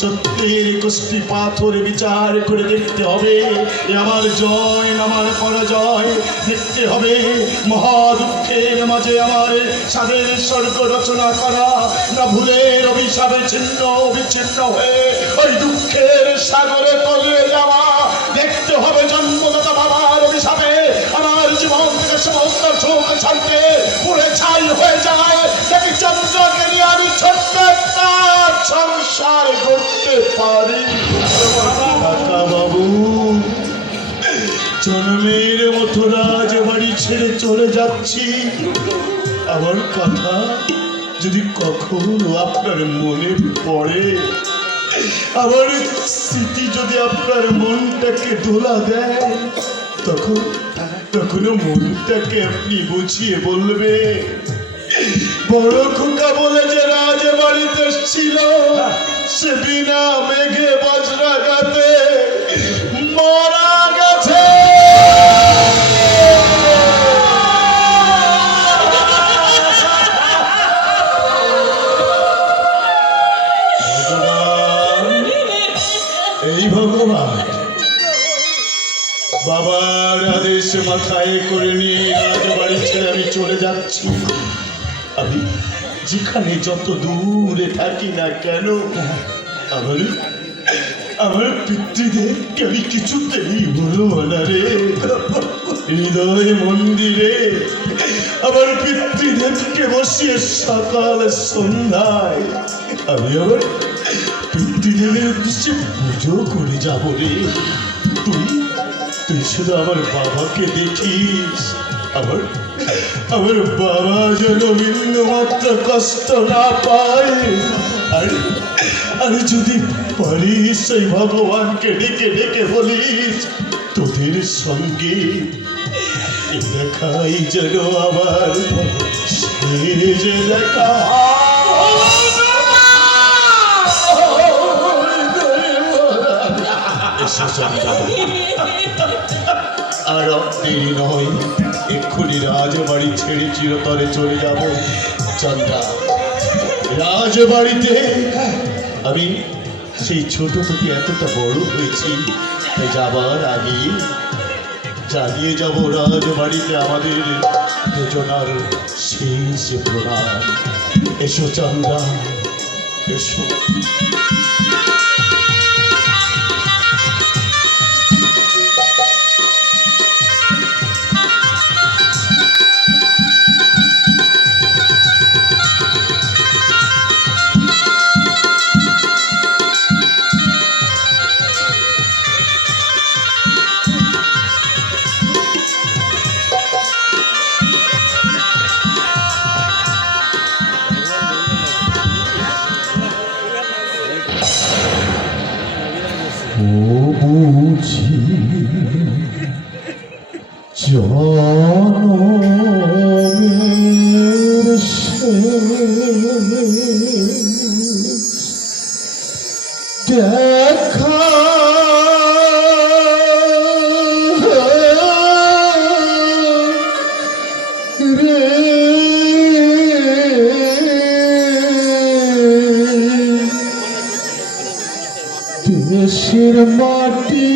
সত্যের কষ্টি পাথরে বিচার করে দেখতে হবে আমার জয় না আমার পরাজয়। দেখতে হবে মহা দুঃখের মাঝে আমার সাদের স্বর্গ রচনা করা না ভুলের অভিশাপে ছিন্ন বিচ্ছিন্ন হয়ে ওই দুঃখের সাগরে তলিয়ে যাওয়া। দেখতে হবে জন্মদাতা বাবার অভিশাপে আমার জীবন থেকে সমস্ত সুখ শান্তি পুড়ে ছাই হয়ে যায়। দেখি চন্দ্রকে নিয়ে আমি ছোট্ট একটা সংসার করতে পারি। কাকা বাবু জন্মের মতো রাজবাড়ি ছেড়ে চলে যাচ্ছি। আমার কথা যদি কখনো আপনার মনে পড়ে, আমার স্মৃতি যদি আপনার মনটাকে দোলা দেয়, তখনও মনটাকে আপনি বুঝিয়ে বলবে বড় খোকা বলে যে রাজবাড়িতে ছিল সে বিনা মেঘে বজ্রাঘাতে মারা গেছে। এই ভগবান বাবার আদেশ মাথায় করে নিয়ে রাজবাড়ি ছেড়ে আমি চলে যাচ্ছি। আমি যেখানে যত দূরে থাকি না কেন আমার পিতৃদেবকে আমি কিছুতেই বলবো না রে। হৃদয় মন্দিরে আমার পিতৃদেবকে বসিয়ে সকাল সন্ধ্যায় আমি আমার পিতৃদেবের উদ্দেশ্যে পুজো করে যাবো রে। তুই শুধু আমার বাবাকে দেখিস, আমার বাবা যেন বিন্দু মাত্র কষ্ট না পায়। আর যদি পারিস সেই ভগবানকে ডেকে ডেকে বলিস তোদের সঙ্গে দেখাই যেন আমার শেষ দেখা। আর দেরি নয়, এক্ষুনি রাজবাড়ি ছেড়ে চিরতরে চলে যাব। চন্দ্রা, রাজবাড়িতে আমি সেই ছোট থেকে এতটা বড় হয়েছি, তাই যাবার আগে জানিয়ে যাব রাজবাড়িতে আমাদের দুজনার শেষ প্রণাম। এসো চন্দ্রা, এসো। বুঝি জনমের দেখা রে দেশের মাটি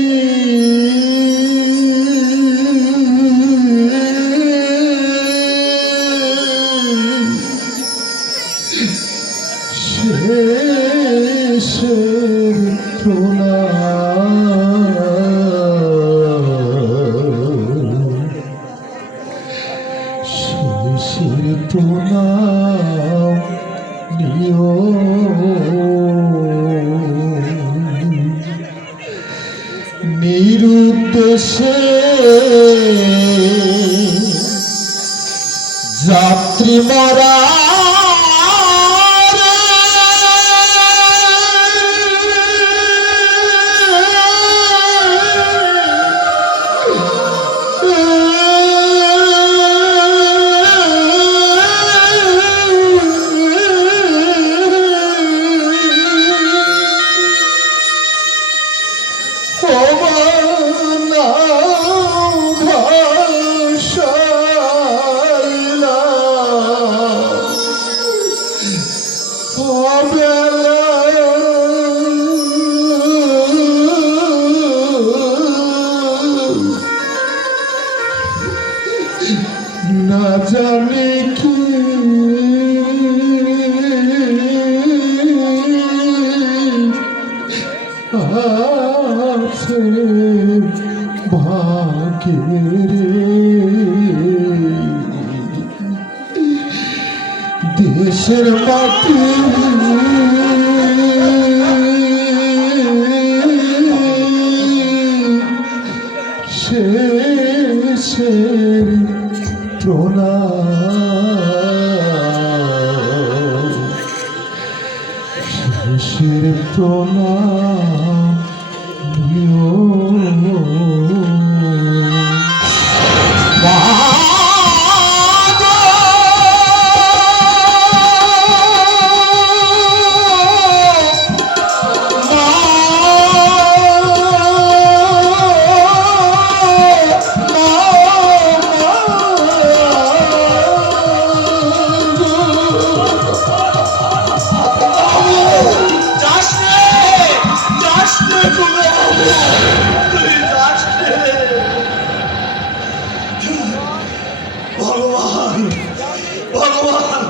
শেষের প্রণাম, শেষের প্রণাম নিও। নিরুদ্দেশে যাত্রী মরা ভাষা ভাগে রে দেশের মাটি শেষের প্রণাম শেষের প্রণাম ভগবান ভগবান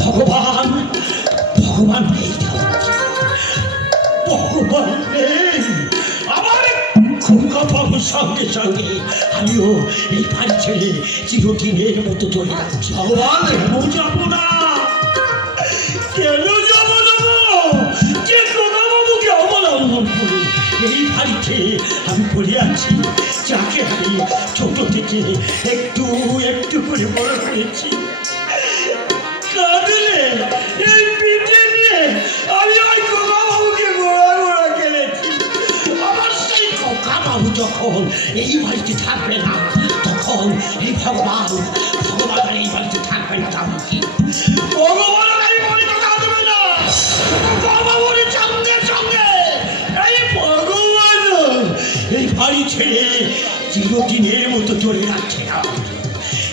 ভগবান ভগবান ভগবান আমার খুঙ্গা বাবুর সঙ্গে সঙ্গে আমিও এই বাড়ি ছেড়ে চিরদিনের মতো চলে যাচ্ছি। ভগবান যাবো না, কেন যাবো যাবো যে বাবুকে অবলম্বন করে এই বাড়িতে আমি পড়ে আছি, যাকে আমি ছোট থেকে একটু একটু করে বড় করেছি। কাঁদলে এই পিঠে নিয়ে আমি ওই কোকা বাবুকে গোড়া গোড়া খেলেছি। আমার সেই কোকা বাবু যখন এই বাড়িতে থাকবে না, তখন এই ভগবান ভগবান এই বাড়িতে থাকবে না। কি ভগবান এই বাড়িতে থাকবে না, বাবুর সঙ্গে সঙ্গে এই ভগবান এই বাড়ি ছেড়ে চিরদিনের মতো চলে যাচ্ছে না,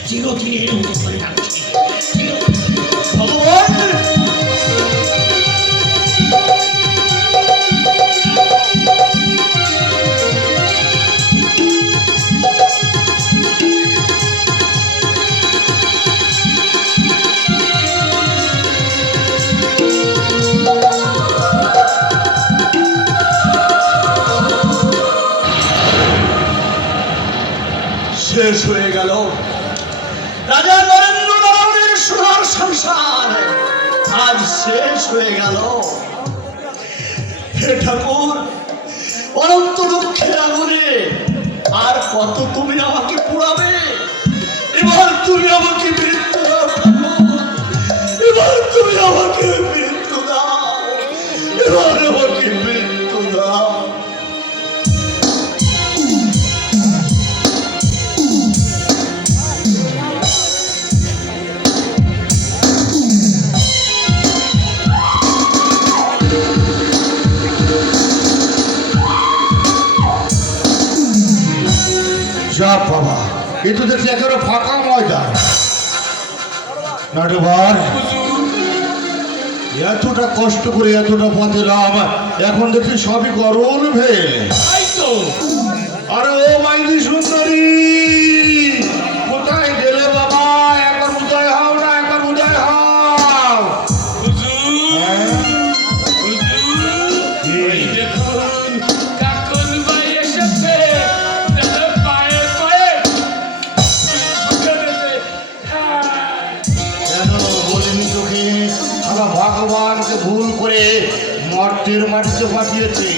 চিরদিনের মতো চলে যাচ্ছে। ভগবান শেষ হয়ে গেল রাজা নরেন্দ্র নারায়ণের সোনার সংসার, আজ শেষ হয়ে গেল। হে ঠাকুর, অনন্ত দুঃখের আগুনে আর কত তুমি আমাকে পোড়াবে? এবার তুমি আমাকে মৃত্যু দাও, এবার তুমি আমাকে মৃত্যু দাও, এবার আমাকে মৃত্যু দাও। বাবা, এ তো দেখছি একেবারে ফাঁকা ময়দান। নাটবার এতটা কষ্ট করে এতটা পথ এলাম, এখন দেখছি সবই গরল ভেল। আরে ও মাইনি সুন্দরী, কোথায় গেলে বাবা? একবার উদয় হও না, একবার উদয় হও। ভগবানকে ভুল করে মর্তের মাটিতে পাঠিয়েছে।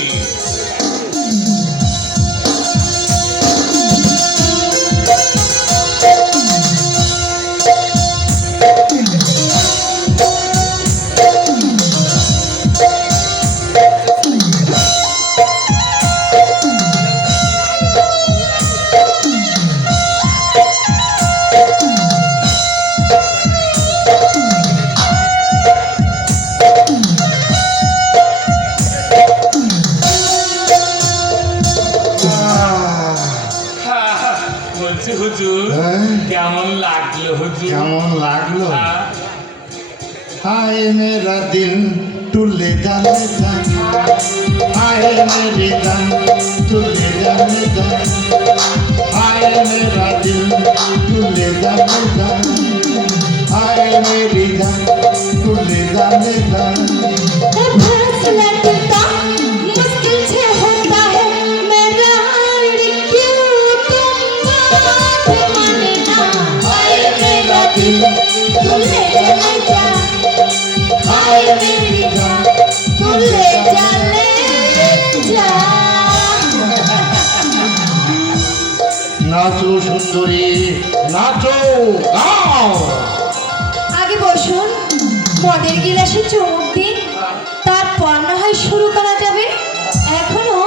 কেমন লাগলো হুজুর? কেমন লাগলো? हाय मेरा दिल तू ले जाने जा, हाय मेरे जान तू ले जाने जा, हाय मेरा दिल तू ले जाने जा, हाय मेरी जान तू ले गाने गाने फैसला टूटा मुश्किल से होता है मेरा क्यों तुम बात माने ना हाय मेरा दिल तू ले जा हाय मेरी जान तू ले जा नाचो सुंदरी नाचो गाओ আগে বসুন মদের গিলাসে চুমুক দিন তারপর না হয় শুরু করা যাবে এখনো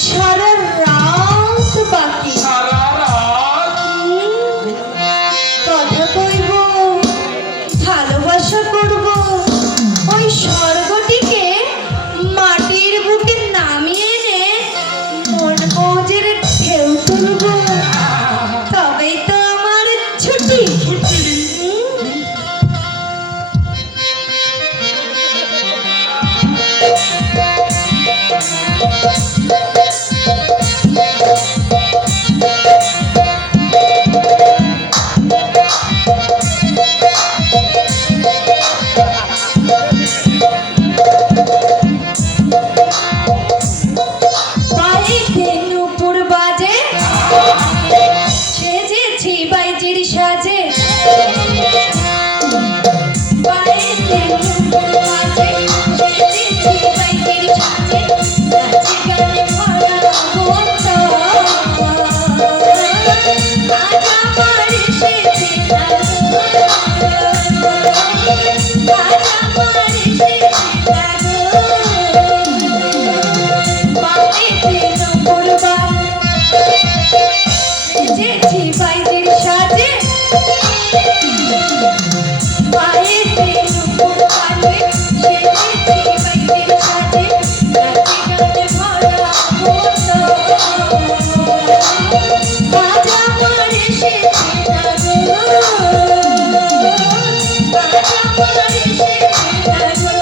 সারা রাত বাকি সারা রাত কথা কইব ভালোবাসা করব ওই স্বর্গটিকে মাটির বুকে নামিয়ে এনে মন মৌজের ঢেউ তুলব তবেই তো আমার ছুটি পায়েতে নুপুর বাজে সেজেছি বাইজির সাজে পায়েতে নুপুর বাজে সেজেছি বাইজির সাজে নাচে গানে ভরা মন আজ আমার এসেছে লাগো আজ আমার এসেছে লাগো পায়েতে নুপুর বাজে সেজেছি বাইজির সাজে পায়েতে নুপুর বাজে সেজেছি বাইজির সাজে নাচে গানে ভরা মন আজ আমার এসেছে লাগো আজ আমার এসেছে লাগো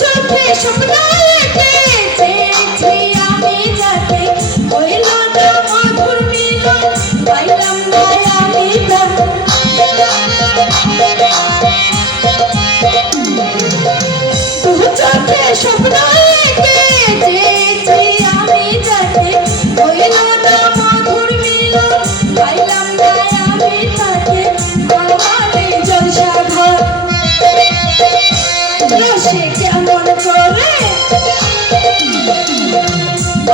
চোখে স্বপ্ন এঁকেছি আমি যাতে হইল না মধুর মিলন পাইলাম না আমি প্রাণ দু চোখে স্বপ্ন এঁকেছি আমি যাতে হইল না মধুর মিলন পাইলাম না আমি তাতে আমাদের জলসা ঘর রসে কেমন করে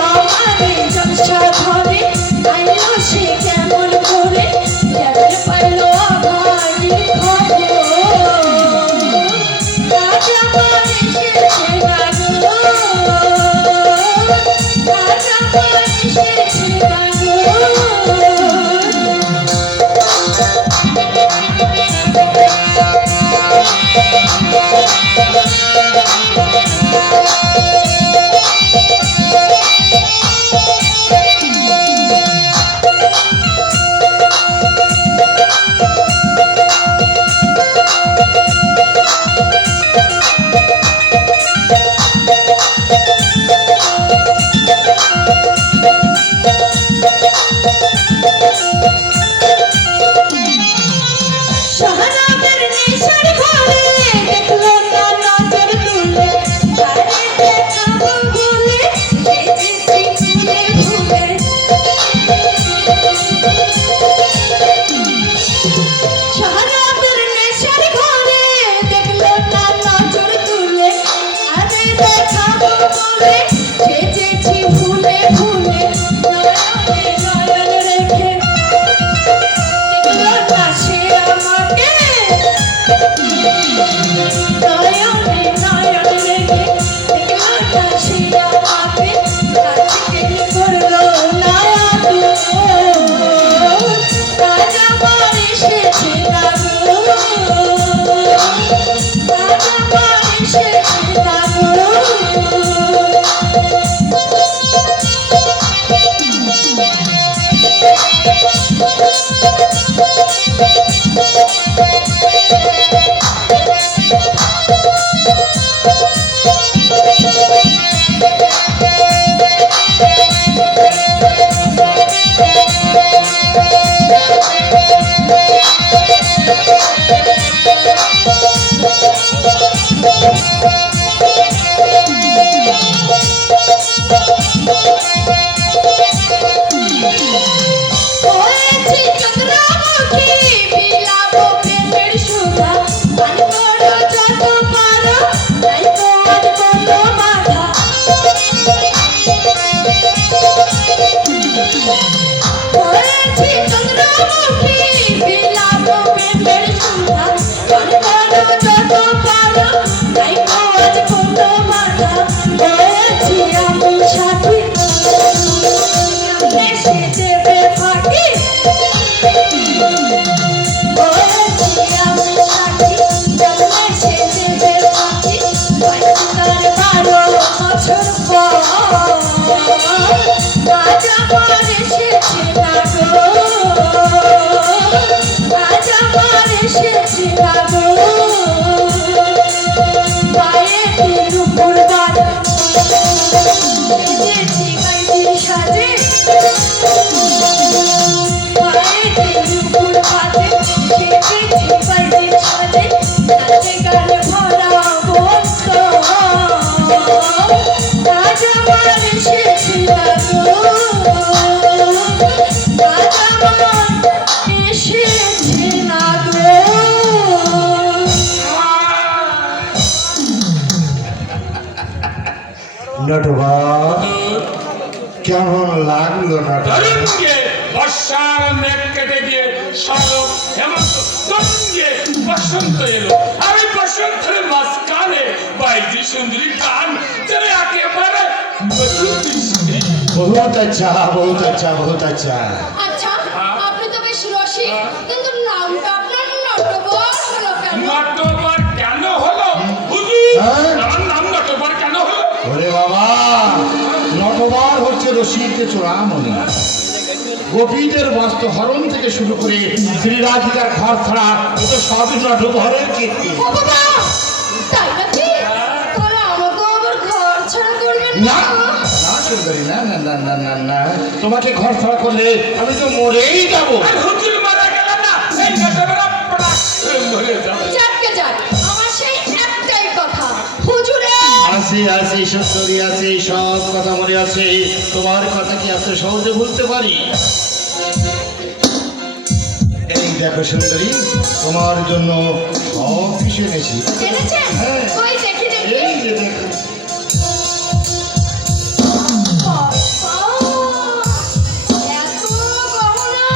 আমাদের জলসা ঘরে আইলো সে কেমন করে কেমন পাইলো আমার খবর আজ আমার এসেছে লাগো আজ আমার এসেছে লাগো শহরাবের নেশার ঘরে দেখলো না নজর তুলে আরে দেখাবো বলে এসেছি ফুলে শহরাবের নেশার ঘরে দেখলো না নজর তুলে আরে দেখাবো বলে এসেছি ফুলে ফুলে হয়েছি চন্দ্রমুখী বিলাবো প্রেমের সুধা পান করো যত পারো তাই তো আজ কত বাধা হয়েছি চন্দ্রমুখী বিলাবো প্রেমের সুধা পান করো যত পারো তাই তো আজ কত বাধা হয়েছি আমি সাথী দেশে দেবে ফাঁকি হয়েছি আমি সাথী দেশে দেবে ফাঁকি তার 12 বছর পর আজ আমার এসেছে না গো আজ আমার এসেছে না গো পায়ে দুপুর বাদা সেজেছি গাইতে সাজে পায়ে দুপুর বাদে সেজেছি গাইতে সাজে নাচে গানে ভরা বস্ত আজ আমার এসেছে না গো আজ আমার এসেছে না গো নটবর কেমন লাগলো নটবর? ধরুন গিয়ে বর্ষার মেঘ কেটে গিয়ে শরৎ হেমন্ত ধরুন গিয়ে বসন্ত এলো। আমি বসন্তের মাঝখানে বাইজি সুন্দরী গান যেন একেবারে নতুন দৃষ্টি। বহুত আচ্ছা বহুত আচ্ছা বহুত আচ্ছা। আচ্ছা আপনি তো বেশ রসিক কিন্তু নামটা আপনার নটবর হলো কেন নটবর কেন হলো হুজুর? হ্যাঁ? আমার নাম নটবর কেন হলো? ওরে বাবা, নটবর হচ্ছে রসিককে চূড়ামণি। গোপীদের বস্ত্র হরণ থেকে শুরু করে শ্রীরাধিকার ঘর ছাড়া এ তো সবই নটবরের কীর্তি। ও বাবা তাই নাকি তাহলে আমাকে আবার ঘর ছাড়া করবেন না না সুন্দরী, না না না না না না, তোমাকে ঘর ছাড়া করলে আমি তো মরেই যাবো। আর হুজুর মারা গেল না, এই নটবর আপনার মরে যাবে। যাকে যাক আমার সেই একটাই কথা হুজুরে আছে আছে সুন্দরী আছে, সব কথা মনে আছে। তোমার কথা কি এত সহজে ভুলতে পারি? এই দেখো সুন্দরী, তোমার জন্য সব কিছু এনেছি। জেনেছেন হ্যাঁ। কই দেখি দেখি এই যে দেখো, বাবা, এত গহনা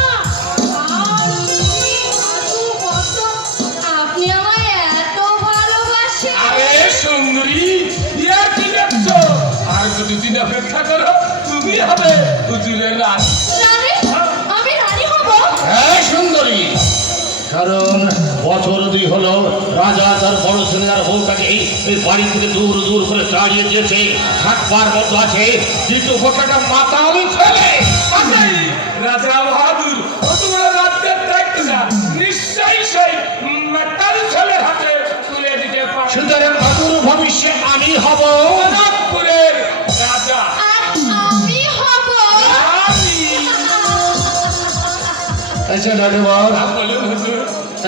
আর তুমি আজু কত আপনি আমায় এত ভালোবাসেন আরে সুন্দরী, ইয়ার কি দেখছো? আর দুদিন অপেক্ষা করো, তুমি হবে হুজুরের রানী। রানী আমি রানী হব হ্যাঁ সুন্দরী, কারণ বছর 2 হলো রাজা তার বড় ছেলে আর বউটাকে এই বাড়ি থেকে দূর দূর করে তাড়িয়ে দিয়েছে। থাকবার মতো আছে কিন্তু গোটাটা মাতাল ছেলে। আচ্ছাই, রাজা বাহাদুর অত বড় রাজ্যের দায়িত্বটা নিশ্চয়ই সেই মেটাল ছেলের হাতে তুলে দিতে পারে। সুতরাং অদূর ভবিষ্যে আমি হব নাগপুরের রাজা। আর আমি হব রানী। আচ্ছা দাদুবর, বলুন হুজুর।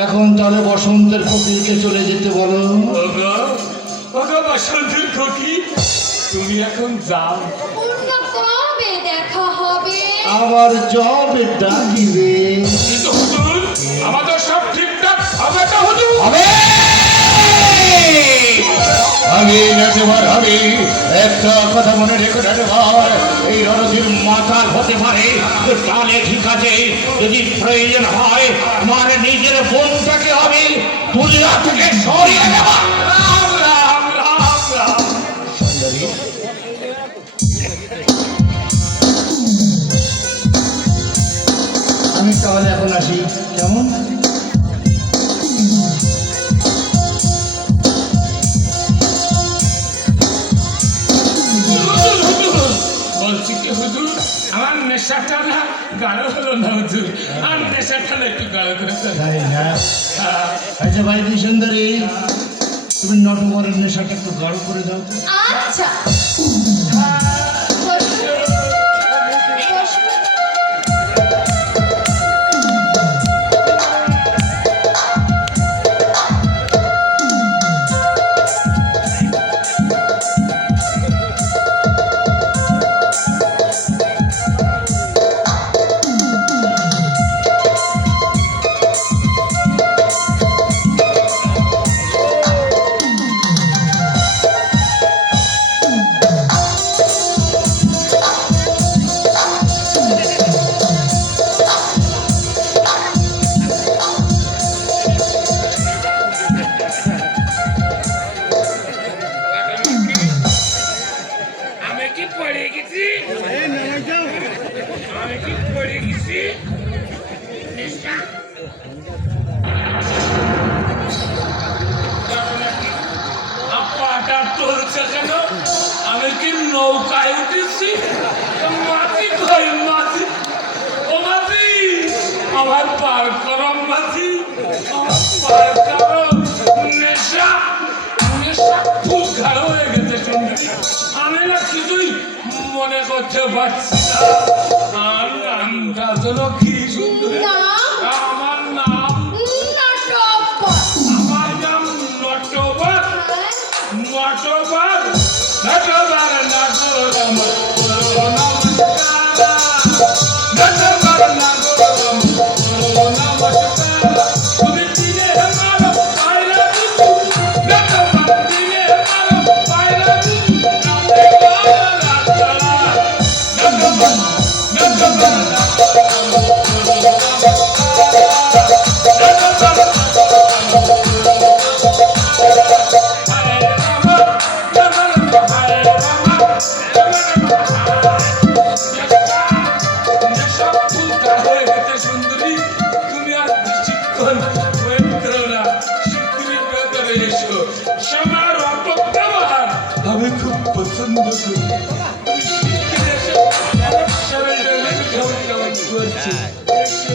এখন তাহলে বসন্তের ফকিরকে চলে যেতে বলো। ওগো, ওগো বসন্তের খোকি, তুমি এখন যাও। অন্য কবে দেখা হবে আবার জবে ডাকিবে। কিন্তু হুজুর, আমাদের সব ঠিকঠাক হবে তো হুজুর? হবে আমি নাটবর হবে। একটা কথা মনে রেখো নাটবর, এই রণধীর মাতাল হতে পারে তো তাহলে ঠিক আছে। যদি প্রয়োজন হয় আমার নিজের বোনটাকে হবে দুনিয়া থেকে সরিয়ে দেওয়া। রাম রাম রাম রাম। আমি তাহলে এখন আসি, কেমন? বলছি কি হুজুর, আমার নেশাটা না গাঢ় হলো না হুজুর, আর নেশাটা না একটু গাঢ় করেছে। তাই না? আচ্ছা বাইদি সুন্দরী, তুমি নটবরের নেশাটা একটু গাঢ় করে দাও তো। আচ্ছা বসো, বসো। আমি কি পড়ে গেছি, আমি কি পড়ে গেছি নেশা। পাটা তুলছে কেন? আমি কি নৌকায় উঠেছি? মাঝি ভাই মাঝি, ও মাঝি আমার পার করম, মাঝি আমার পার করম। নেশা নেশা খুব গাঢ় হয়ে গেছে শুনবি, আমি না কিছুই মনে করতে পারছি না। আর নামটা যেন কি সুন্দর, নাম? আমার নাম, নাটক। আমার নাম নটবর, নটবর, নটবর নাগরম, নমস্কার, নটবর নাগরম, নমস্কার। তুমি দিনে মারো পায়রা দুধ, নটবর দিনে মারো পায়রা দুধ, নটবর রাতা, নটবর, নটবর নাগরম, আমি খুব পছন্দ করি। তুমি শিগগির এসো, আমার শরীরটা অনেক ঘাম ঘাম করছে। এসো।